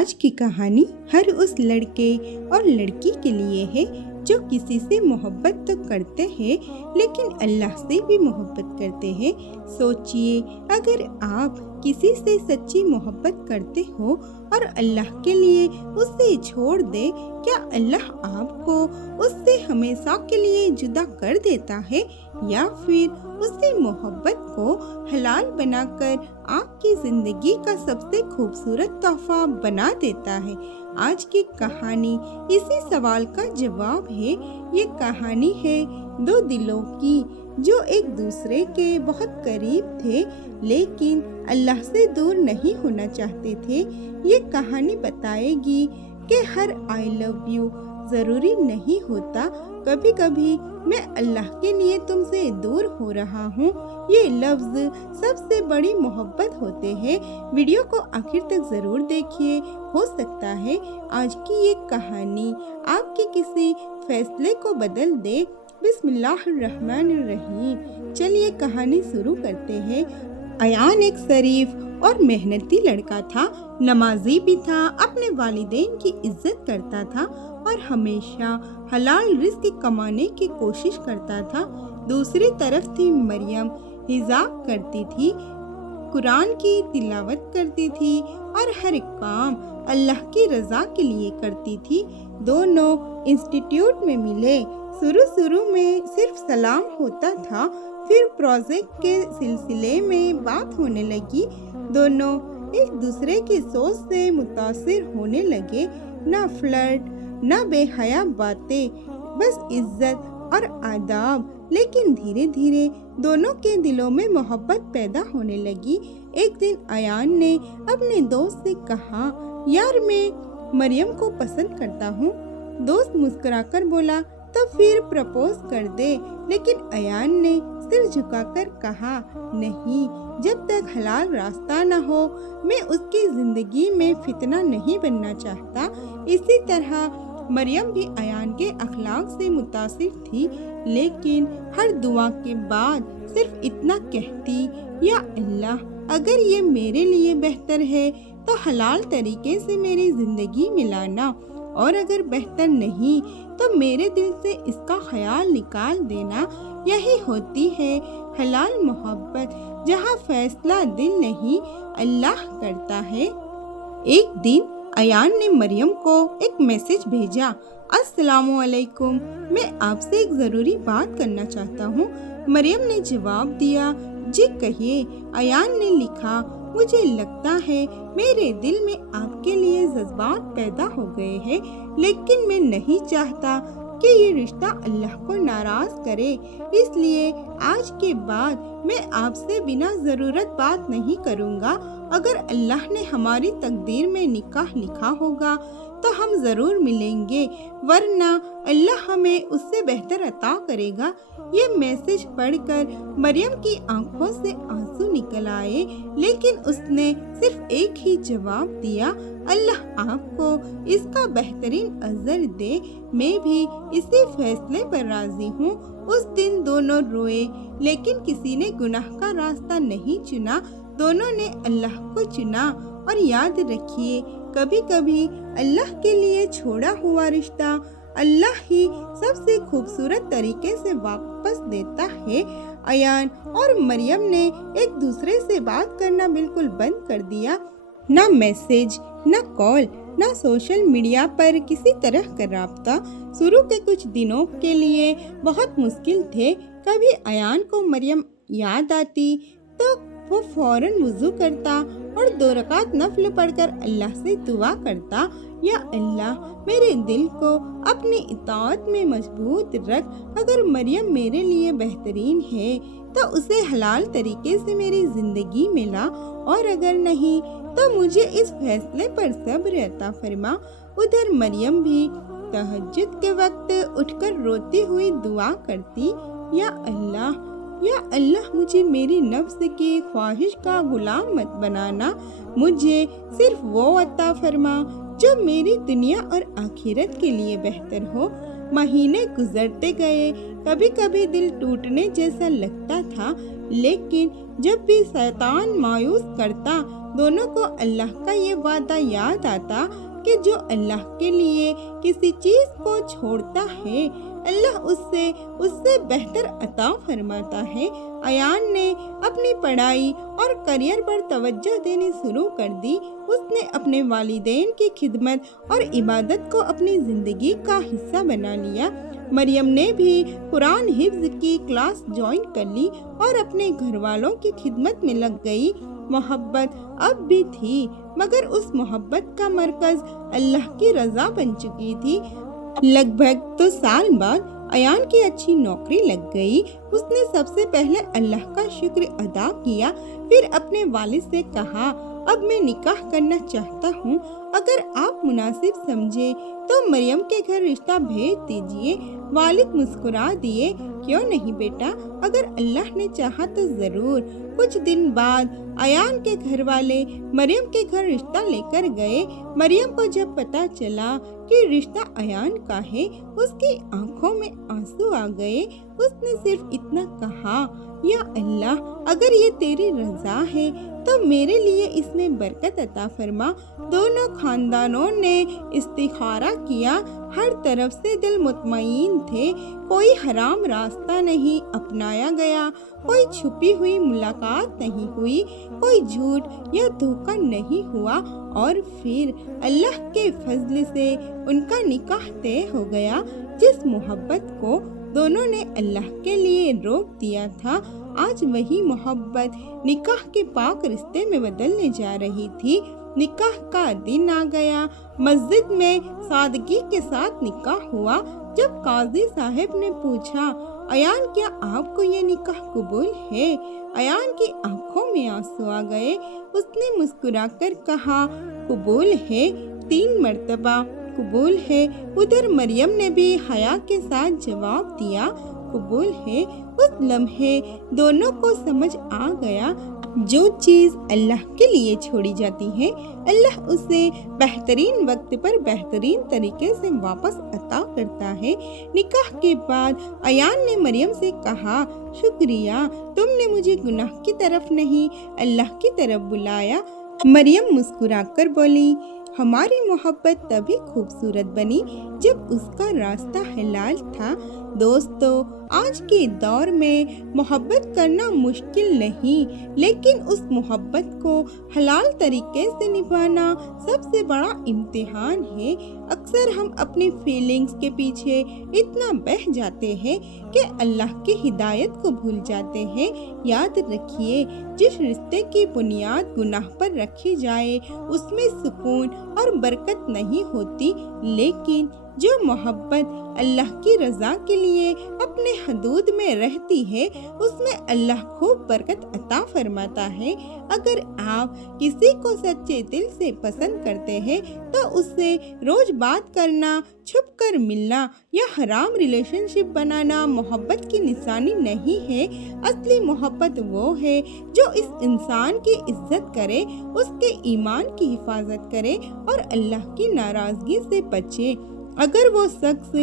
آج کی کہانی ہر اس لڑکے اور لڑکی کے لیے ہے جو کسی سے محبت تو کرتے ہیں لیکن اللہ سے بھی محبت کرتے ہیں۔ سوچئے، اگر آپ کسی سے سچی محبت کرتے ہو اور اللہ کے لیے اسے چھوڑ دے، کیا اللہ آپ کو اس سے ہمیشہ کے لیے جدا کر دیتا ہے یا پھر اسی محبت کو حلال بنا کر آپ کی زندگی کا سب سے خوبصورت تحفہ بنا دیتا ہے؟ آج کی کہانی اسی سوال کا جواب ہے۔ یہ کہانی ہے دو دلوں کی جو ایک دوسرے کے بہت قریب تھے لیکن اللہ سے دور نہیں ہونا چاہتے تھے۔ یہ کہانی بتائے گی کہ ہر آئی لو یو ضروری نہیں ہوتا، کبھی کبھی میں اللہ کے لیے تم سے دور ہو رہا ہوں، یہ لفظ سب سے بڑی محبت ہوتے ہیں۔ ویڈیو کو آخر تک ضرور دیکھیے، ہو سکتا ہے آج کی یہ کہانی آپ کے کسی فیصلے کو بدل دے۔ بسم اللہ الرحمن الرحیم۔ چلیے کہانی شروع کرتے ہیں۔ ایان ایک شریف اور محنتی لڑکا تھا، نمازی بھی تھا، اپنے والدین کی عزت کرتا تھا اور ہمیشہ حلال رزق کمانے کی کوشش کرتا تھا۔ دوسری طرف تھی مریم، حجاب کرتی تھی، قرآن کی تلاوت کرتی تھی اور ہر کام اللہ کی رضا کے لیے کرتی تھی۔ دونوں انسٹیٹیوٹ میں ملے۔ شروع میں صرف سلام ہوتا تھا، پھر پروجیکٹ کے سلسلے میں بات ہونے لگی۔ دونوں ایک دوسرے کی سوچ سے متاثر ہونے لگے، نہ فلرٹ نہ بے حیا باتیں، بس عزت اور آداب۔ لیکن دھیرے دھیرے دونوں کے دلوں میں محبت پیدا ہونے لگی۔ ایک دن ایان نے اپنے دوست سے کہا، یار میں مریم کو پسند کرتا ہوں۔ دوست مسکرا کر بولا، تو پھر پرپوز کر دے۔ لیکن ایان نے سر جھکا کر کہا، نہیں، جب تک حلال راستہ نہ ہو میں اس کی زندگی میں فتنہ نہیں بننا چاہتا۔ اسی طرح مریم بھی ایان کے اخلاق سے متاثر تھی، لیکن ہر دعا کے بعد صرف اتنا کہتی، یا اللہ، اگر یہ میرے لیے بہتر ہے تو حلال طریقے سے میری زندگی میں لانا، اور اگر بہتر نہیں تو میرے دل سے اس کا خیال نکال دینا۔ یہی ہوتی ہے حلال محبت، جہاں فیصلہ دل نہیں اللہ کرتا ہے۔ ایک دن ایان نے مریم کو ایک میسج بھیجا، السلام علیکم، میں آپ سے ایک ضروری بات کرنا چاہتا ہوں۔ مریم نے جواب دیا، جی کہیے۔ ایان نے لکھا، مجھے لگتا ہے میرے دل میں آپ کے لیے جذبات پیدا ہو گئے ہیں، لیکن میں نہیں چاہتا کہ یہ رشتہ اللہ کو ناراض کرے، اس لیے آج کے بعد میں آپ سے بنا ضرورت بات نہیں کروں گا۔ اگر اللہ نے ہماری تقدیر میں نکاح لکھا ہوگا تو ہم ضرور ملیں گے، ورنہ اللہ ہمیں اس سے بہتر عطا کرے گا۔ یہ میسج پڑھ کر مریم کی آنکھوں سے آنسو نکل آئے، لیکن اس نے صرف ایک ہی جواب دیا، اللہ آپ کو اس کا بہترین اجر دے، میں بھی اسی فیصلے پر راضی ہوں۔ اس دن دونوں روئے، لیکن کسی نے گناہ کا راستہ نہیں چنا، دونوں نے اللہ کو چنا۔ اور یاد رکھیے، کبھی کبھی اللہ کے لیے چھوڑا ہوا رشتہ اللہ ہی سب سے خوبصورت طریقے سے واپس دیتا ہے۔ ایان اور مریم نے ایک دوسرے سے بات کرنا بالکل بند کر دیا، نہ میسج، نہ کال، نہ سوشل میڈیا پر کسی طرح کا رابطہ۔ شروع کے کچھ دنوں کے لیے بہت مشکل تھے۔ کبھی ایان کو مریم یاد آتی تو وہ فوراً وضو کرتا اور 2 رکعت نفل پڑھ کر اللہ سے دعا کرتا، یا اللہ، میرے دل کو اپنی اطاعت میں مضبوط رکھ، اگر مریم میرے لیے بہترین ہے تو اسے حلال طریقے سے میری زندگی میں لا، اور اگر نہیں تو مجھے اس فیصلے پر صبر عطا فرما۔ ادھر مریم بھی تہجد کے وقت اٹھ کر روتی ہوئی دعا کرتی، یا اللہ مجھے میری نفس کی خواہش کا غلام مت بنانا، مجھے صرف وہ عطا فرما جو میری دنیا اور آخرت کے لیے بہتر ہو۔ مہینے گزرتے گئے، کبھی کبھی دل ٹوٹنے جیسا لگتا تھا، لیکن جب بھی شیطان مایوس کرتا دونوں کو اللہ کا یہ وعدہ یاد آتا کہ جو اللہ کے لیے کسی چیز کو چھوڑتا ہے اللہ اس سے بہتر عطا فرماتا ہے۔ ایان نے اپنی پڑھائی اور کریئر پر توجہ دینی شروع کر دی۔ اس نے اپنے والدین کی خدمت اور عبادت کو اپنی زندگی کا حصہ بنا لیا۔ مریم نے بھی قرآن حفظ کی کلاس جوائن کر لی اور اپنے گھر والوں کی خدمت میں لگ گئی۔ محبت اب بھی تھی مگر اس محبت کا مرکز اللہ کی رضا بن چکی تھی۔ لگ بھگ 2 سال بعد ایان کی اچھی نوکری لگ گئی۔ اس نے سب سے پہلے اللہ کا شکر ادا کیا، پھر اپنے والد سے کہا اب میں نکاح کرنا چاہتا ہوں، اگر آپ مناسب سمجھے تو مریم کے گھر رشتہ بھیج دیجئے۔ والد مسکرا دیے، کیوں نہیں بیٹا، اگر اللہ نے چاہا تو ضرور۔ کچھ دن بعد ایان کے گھر والے مریم کے گھر رشتہ لے کر گئے۔ مریم کو جب پتہ چلا کہ رشتہ ایان کا ہے اس کی آنکھوں میں آنسو آ گئے۔ اس نے صرف اتنا کہا، یا اللہ اگر یہ تیری رضا ہے تو میرے لیے اس میں برکت عطا فرما۔ دونوں خاندانوں نے استخارہ کیا، ہر طرف سے دل مطمئن تھے، کوئی حرام راستہ نہیں اپنایا گیا، کوئی چھپی ہوئی ملاقات نہیں ہوئی، کوئی جھوٹ یا دھوکہ نہیں ہوا، اور پھر اللہ کے فضل سے ان کا نکاح طے ہو گیا۔ جس محبت کو دونوں نے اللہ کے لیے روک دیا تھا آج وہی محبت نکاح کے پاک رشتے میں بدلنے جا رہی تھی۔ نکاح کا دن آ گیا، مسجد میں سادگی کے ساتھ نکاح ہوا۔ جب قاضی صاحب نے پوچھا ایان کیا آپ کو یہ نکاح قبول ہے؟ ایان کی آنکھوں میں آنسو آ گئے۔ اس نے مسکرا کر کہا قبول ہے، 3 مرتبہ قبول ہے۔ ادھر مریم نے بھی حیا کے ساتھ جواب دیا قبول ہے۔ اس لمحے دونوں کو سمجھ آ گیا جو چیز اللہ کے لیے چھوڑی جاتی ہے اللہ اسے بہترین وقت پر بہترین طریقے سے واپس عطا کرتا ہے۔ نکاح کے بعد ایان نے مریم سے کہا شکریہ، تم نے مجھے گناہ کی طرف نہیں اللہ کی طرف بلایا۔ مریم مسکرا کر بولی ہماری محبت تبھی خوبصورت بنی جب اس کا راستہ حلال تھا۔ دوستو، آج کے دور میں محبت کرنا مشکل نہیں، لیکن اس محبت کو حلال طریقے سے نبھانا سب سے بڑا امتحان ہے۔ اکثر ہم اپنی فیلنگز کے پیچھے اتنا بہہ جاتے ہیں کہ اللہ کی ہدایت کو بھول جاتے ہیں۔ یاد رکھیے، جس رشتے کی بنیاد گناہ پر رکھی جائے اس میں سکون اور برکت نہیں ہوتی، لیکن جو محبت اللہ کی رضا کے لیے اپنے حدود میں رہتی ہے اس میں اللہ خوب برکت عطا فرماتا ہے۔ اگر آپ کسی کو سچے دل سے پسند کرتے ہیں تو اس سے روز بات کرنا، چھپ کر ملنا یا حرام ریلیشن شپ بنانا محبت کی نشانی نہیں ہے۔ اصلی محبت وہ ہے جو اس انسان کی عزت کرے، اس کے ایمان کی حفاظت کرے اور اللہ کی ناراضگی سے بچے۔ اگر وہ شخص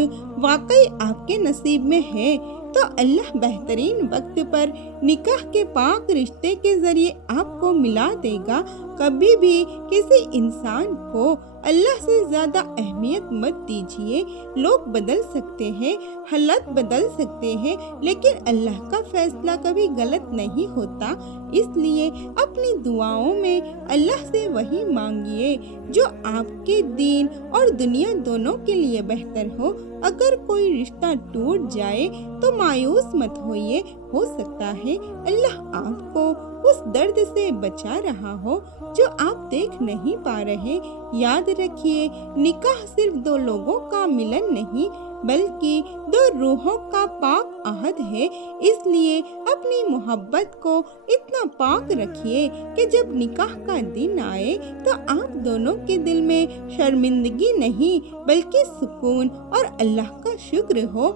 واقعی آپ کے نصیب میں ہے تو اللہ بہترین وقت پر نکاح کے پاک رشتے کے ذریعے آپ کو ملا دے گا۔ کبھی بھی کسی انسان کو اللہ سے زیادہ اہمیت مت دیجیے۔ لوگ بدل سکتے ہیں، حالات بدل سکتے ہیں، لیکن اللہ کا فیصلہ کبھی غلط نہیں ہوتا۔ اس لیے اپنی دعاؤں میں اللہ سے وہی مانگیے جو آپ کے دین اور دنیا دونوں کے لیے بہتر ہو۔ اگر کوئی رشتہ ٹوٹ جائے تو مایوس مت ہوئیے، ہو سکتا ہے اللہ آپ کو اس درد سے بچا رہا ہو جو آپ دیکھ نہیں پا رہے۔ یاد رکھیے، نکاح صرف 2 لوگوں کا ملن نہیں بلکہ 2 روحوں کا پاک عہد ہے۔ اس لیے اپنی محبت کو اتنا پاک رکھیے کہ جب نکاح کا دن آئے تو آپ دونوں کے دل میں شرمندگی نہیں بلکہ سکون اور اللہ کا شکر ہو۔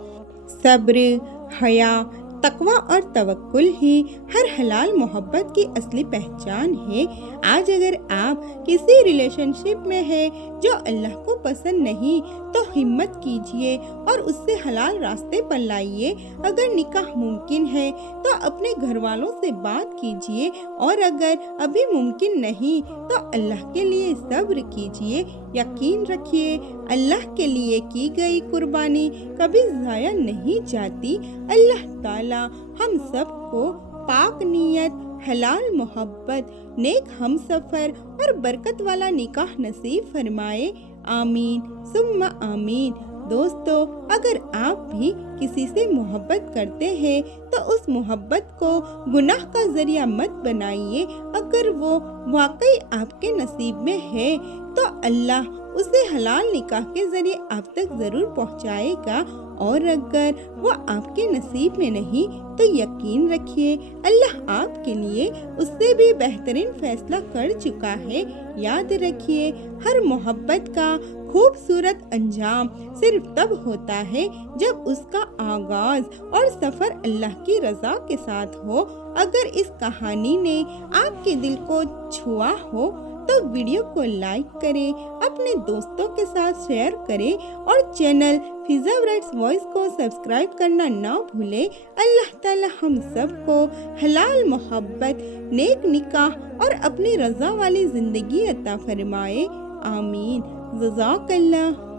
صبر، حیا، تقوی اور توکل ہی ہر حلال محبت کی اصلی پہچان ہے۔ آج اگر آپ کسی ریلیشن شپ میں ہیں جو اللہ کو پسند نہیں تو ہمت کیجئے اور اس سے حلال راستے پر لائیے۔ اگر نکاح ممکن ہے تو اپنے گھر والوں سے بات کیجئے، اور اگر ابھی ممکن نہیں تو اللہ کے لیے صبر کیجئے۔ یقین رکھیے اللہ کے لیے کی گئی قربانی کبھی ضائع نہیں جاتی۔ اللہ تعالی ہم سب کو پاک نیت، حلال محبت، نیک ہم سفر اور برکت والا نکاح نصیب فرمائے، آمین ثم آمین۔ دوستو، اگر آپ بھی کسی سے محبت کرتے ہیں تو اس محبت کو گناہ کا ذریعہ مت بنائیے۔ اگر وہ واقعی آپ کے نصیب میں ہے تو اللہ اسے حلال نکاح کے ذریعے آپ تک ضرور پہنچائے گا، اور اگر وہ آپ کے نصیب میں نہیں تو یقین رکھیے اللہ آپ کے لیے اس سے بھی بہترین فیصلہ کر چکا ہے۔ یاد رکھیے ہر محبت کا خوبصورت انجام صرف تب ہوتا ہے جب اس کا آغاز اور سفر اللہ کی رضا کے ساتھ ہو۔ اگر اس کہانی نے آپ کے دل کو چھوا ہو تو ویڈیو کو لائک کریں، اپنے دوستوں کے ساتھ شیئر کریں اور چینل فضا برائٹس وائس کو سبسکرائب کرنا نہ بھولیں۔ اللہ تعالی ہم سب کو حلال محبت، نیک نکاح اور اپنی رضا والی زندگی عطا فرمائے، آمین۔ جزاک اللہ۔